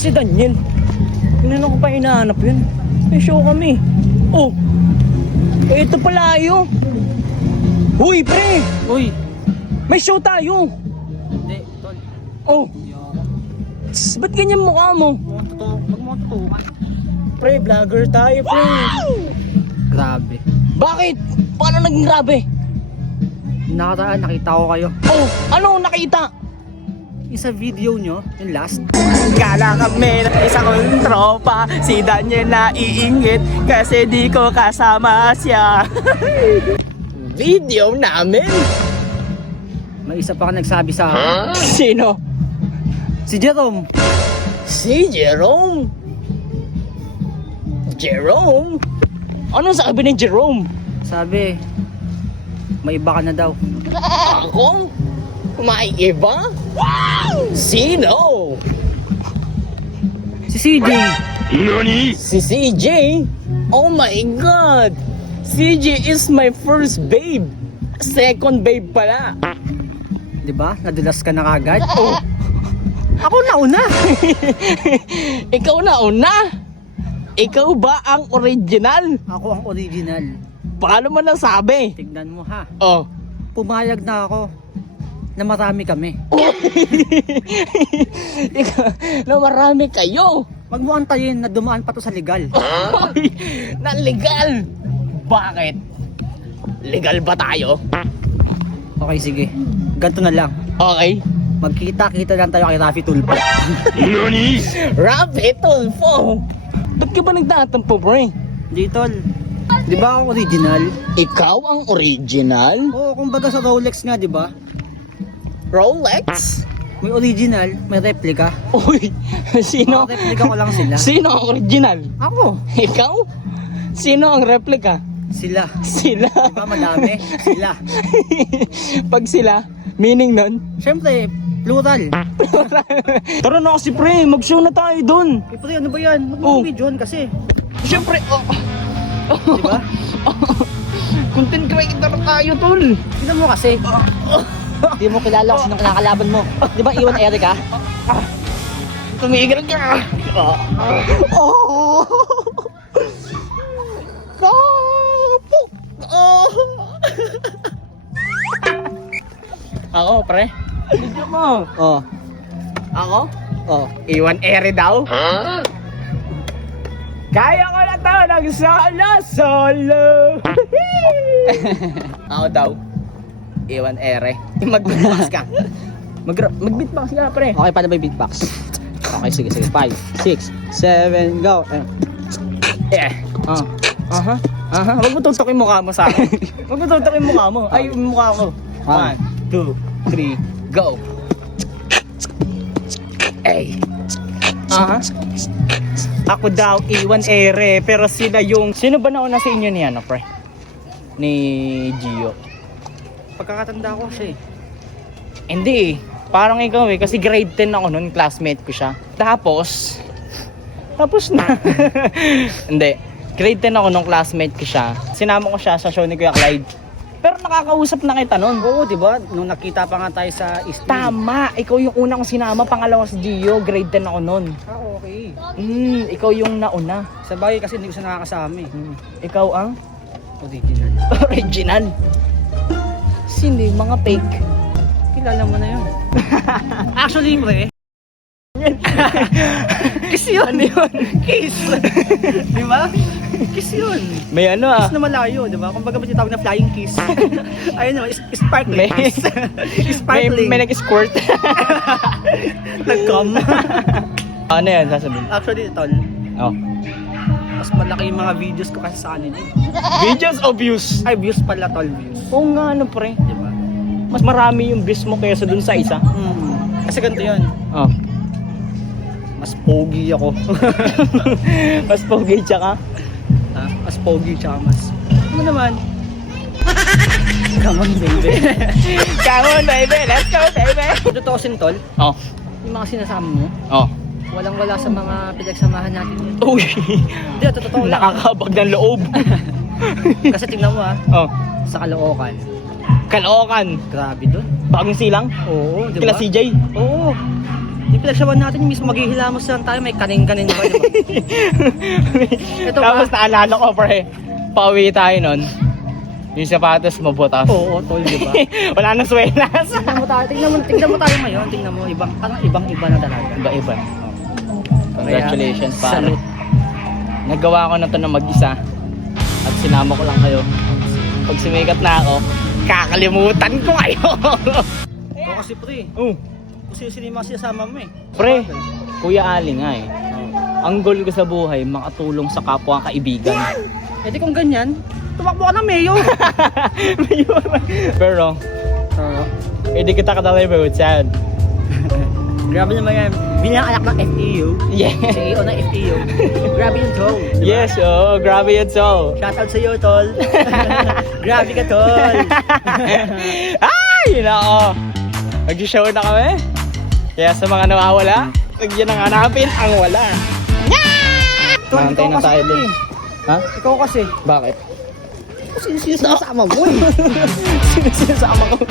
si Daniel? Hindi ko pa hinahanap yun. May show kami. Oh! Eh, ito pala yun. Uy, pre! Uy! May show tayo! Hindi, tol. Oh! Ba't ganyan mukha mo? Huwag mo tutukan. Pre, vlogger tayo, pre. Grabe. Bakit? Paano naging grabe? Nakaraan, nakita ko kayo. Oh, ano nakita? Yung sa video nyo, yung last. Gala kami ng isa kong tropa. Si Daniel na iingit kasi di ko kasama siya. Video namin? May isa pa ka nagsabi sa akin. Sino? Si Jerome. Si Jerome. Jerome? Anong sabi ni Jerome? Sabi, may iba ka na daw. Ako? May iba? Wow! Sino? Si CJ. Si CJ? Oh my God! CJ is my first babe. Second babe pala. Di ba? Nadulas ka na kagad. Oh. Ako nauna. Ikaw na una? Ikaw ba ang original? Ako ang original. Paano mo nasabi? Tignan mo ha. Oh. Pumayag na ako na marami kami. Ikaw, na marami kayo. Wag mo antayin na dumaan pa to sa legal. Na legal. Bakit? Legal ba tayo? Okay, sige. Ganito na lang. Okay. Magkita-kita lang tayo kay Rafi Tulfo. Rafi Tulfo. Ba't ka ba nagtatampo, pre? Di tol. Di ba ako original? Ikaw ang original? Oo, kumbaga sa Rolex nga, di ba? Rolex? May original, may replica. Uy, sino? Mga replica ko lang sila. Sino ang original? Ako. Ikaw? Sino ang replica? Sila. Sila. Di ba madami? Sila. Pag sila, meaning nun? Siyempre, plural. Tara na kasi pre, mag-show na tayo dun. Eh, pre, ano ba yan? Oh. Mag-video kasi. Siyempre, Di ba? content creator tayo tol. Tignan mo kasi. Di mo kilala kung sinong kinakalaban mo. Di ba Iwan Erica? Tumigil ka. Oh. Kapok. Oh. Ako pre. Video mo. Oh. Ako? Oh. Iwan ere daw? Kaya ko na to ng solo. Ako daw. Iwan ere. Mag-beatbox ka. Mag-beatbox ka pre. Okay, paano ba yung beatbox? Okay, sige. 5, 6, 7, go. Eh. Aha. Wag mo tutukin mukha mo sa akin. Wag mo tutukin mukha mo. Ay, yung mukha ko. 1, 2, 3, go. Ay. Aha. Ako daw iwan ere, pero sila yung... Sino ba nauna sa inyo ni ano, pre? Ni Gio. Pagkakatanda ko siya eh. Hindi eh. Parang ikaw eh, kasi grade 10 ako noon, classmate ko siya. Tapos na. Hindi. Grade 10 ako nung classmate ko siya. Sinama ko siya sa show ni Kuya Clyde. Pero nakakausap na kita noon. Oo, di ba? Nung nakita pa nga tayo sa East. Tama, ikaw yung unang sinama, pangalawa si Gio, grade 10 ako noon. Ah, okay. Ikaw yung nauna. Sa bagay kasi hindi ko siya nakakasama eh. Ikaw ang Original. original. Sino yung mga fake? Kilala mo na yun. Actually, pre. Kiss yun. Ano yun? Kiss. Di ba? Kiss yun. May ano ah. Kiss na malayo, di ba? Kung baga ba tinatawag na flying kiss. Ayun naman, sparkling. Sparkling. May nag-squirt. Nag-com. Ano yan, sasabihin? Actually, tol, Oh. mas malaki yung mga videos ko kasi sa kanila. Videos o views? Ay, views pala, tol, views. Oo nga ano pre. Di ba? Mas marami yung views mo kaysa dun sa isa. Kasi ganito yun. Oh. Mas pogi ako. Mas pogi tsaka. Mas pogi tsaka mas... Ano naman? Come on, baby. Come on baby, let's go baby. Totoo sin, tol. Oh. Yung mga sinasama mo, Oh. walang-wala sa mga pinagsamahan natin yun. Uy. Hindi, totoo lang. Nakakabag ng loob. Kasi tingnan mo Oh. sa Caloocan. Caloocan. Grabe dun. Bagong silang. Oo, di Kila ba? CJ. Oo. Yung pinagsawan natin, yung mismo maghihilamos lang tayo, may kanin-kanin pa, di ba? Ito Tapos ba? naalala ko, pre, pauwi tayo nun. Yung sapatos mo butas. Oo, tol, di ba? Wala nang swelas. Tingnan mo tayo ngayon, tingnan mo, parang ibang-iba na talaga. Iba-iba. Congratulations, Kaya, pare. salute. Nagawa ko na to na mag-isa. At sinama ko lang kayo. Pag sumikat na ako, kakalimutan ko kayo. Oo, kasi pre, Oh, kung sino yung mga sinasama mo eh. pre, Kuya Ali nga eh. Ang goal ko sa buhay, makatulong sa kapwa kaibigan. E di kung ganyan, tumakbo ka ng mayo. Pero, hindi kita kadalay ba sad? Grabe naman yan. Bilang anak ng FEU, Yeah. CEO ng FEU. Grabe yung tol. Diba? Yes, oh, grabe yun, so. Shoutout sa'yo, tol. Grabe ka, tol. Ay, nako. Mag-show na kami. Kaya sa mga nawawala, huwag yun ang hanapin ang wala. Tol, Mantay na tayo din. Ha? Ikaw kasi. Bakit? Sino sinasama mo eh. Sino sinasama ko?